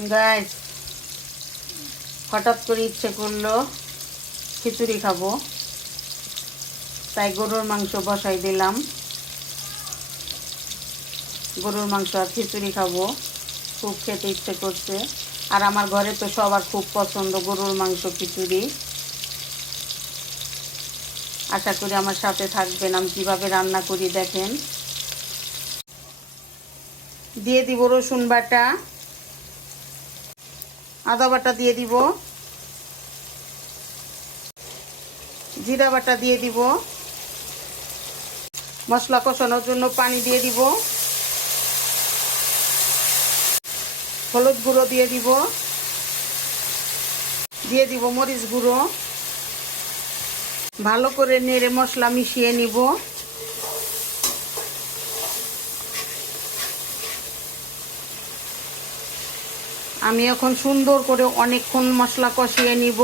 Guys, হঠাৎ করে ইচ্ছে করলো খিচুড়ি খাবো, তাই গরুর মাংস বসাই দিলাম। গরুর মাংস আর খিচুড়ি খাবো, খুব খেতে ইচ্ছে করছে। আর আমার ঘরে তো সবার খুব পছন্দ গরুর মাংস খিচুড়ি। আশা করি আমার সাথে থাকবেন, আমি কীভাবে রান্না করি দেখেন। দিয়ে দিব রসুন বাটা, আদা বাটা দিয়ে দিব, জিরা বাটা দিয়ে দিব, মশলা কষানোর জন্য পানি দিয়ে দিব, হলুদ গুঁড়ো দিয়ে দিব মরিচ গুঁড়ো। ভালো করে নেড়ে মশলা মিশিয়ে নিব। আমি এখন সুন্দর করে অনেকক্ষণ মশলা কষিয়ে নিব।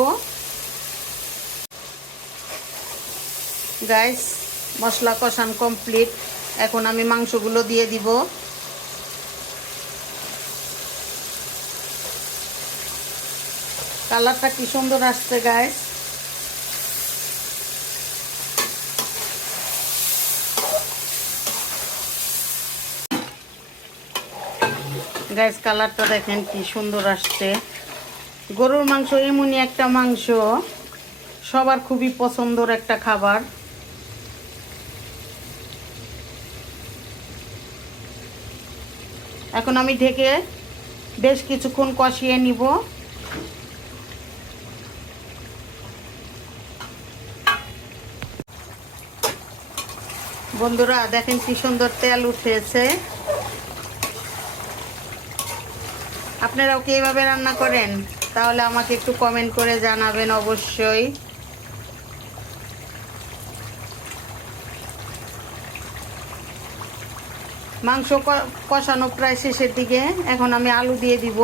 গাইস, মশলা কষান কমপ্লিট। এখন আমি মাংসগুলো দিয়ে দিব। কালারটা কি সুন্দর আসছে গাইস। গাইস, কালারটা দেখেন কি সুন্দর আসছে। গরুর মাংস এমনই একটা মাংস, সবার খুবই পছন্দের একটা খাবার। এখন আমি ঢেকে বেশ কিছুক্ষণ কষিয়ে নিব। বন্ধুরা দেখেন কি সুন্দর তেল উঠেছে। আপনারাও কি এইভাবে রান্না করেন? তাহলে আমাকে একটু কমেন্ট করে জানাবেন অবশ্যই। মাংস কষানো প্রায় শেষের দিকে। এখন আমি আলু দিয়ে দিব।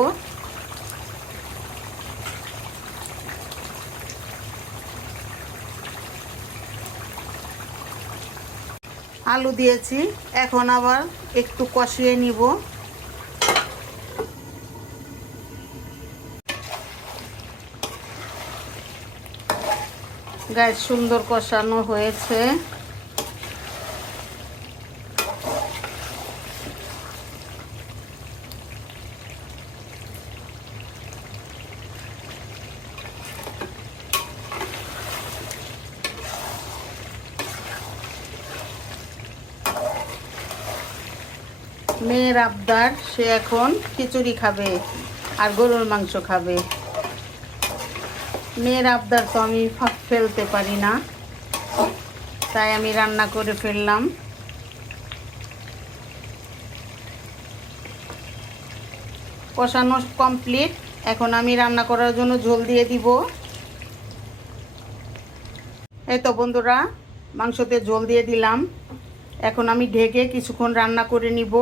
আলু দিয়েছি, এখন আবার একটু কষিয়ে নিব। গায়ে সুন্দর কষানো হয়েছে। মেয়ের আবদার, সে এখন খিচুড়ি খাবে আর গরুর মাংস খাবে। মেয়ের আবদার তো আমি ফেলতে পারি না, তাই আমি রান্না করে ফেললাম। কষানো কমপ্লিট। এখন আমি রান্না করার জন্য ঝোল দিয়ে দিব। এই তো বন্ধুরা, মাংসতে ঝোল দিয়ে দিলাম। এখন আমি ঢেকে কিছুক্ষণ রান্না করে নিব।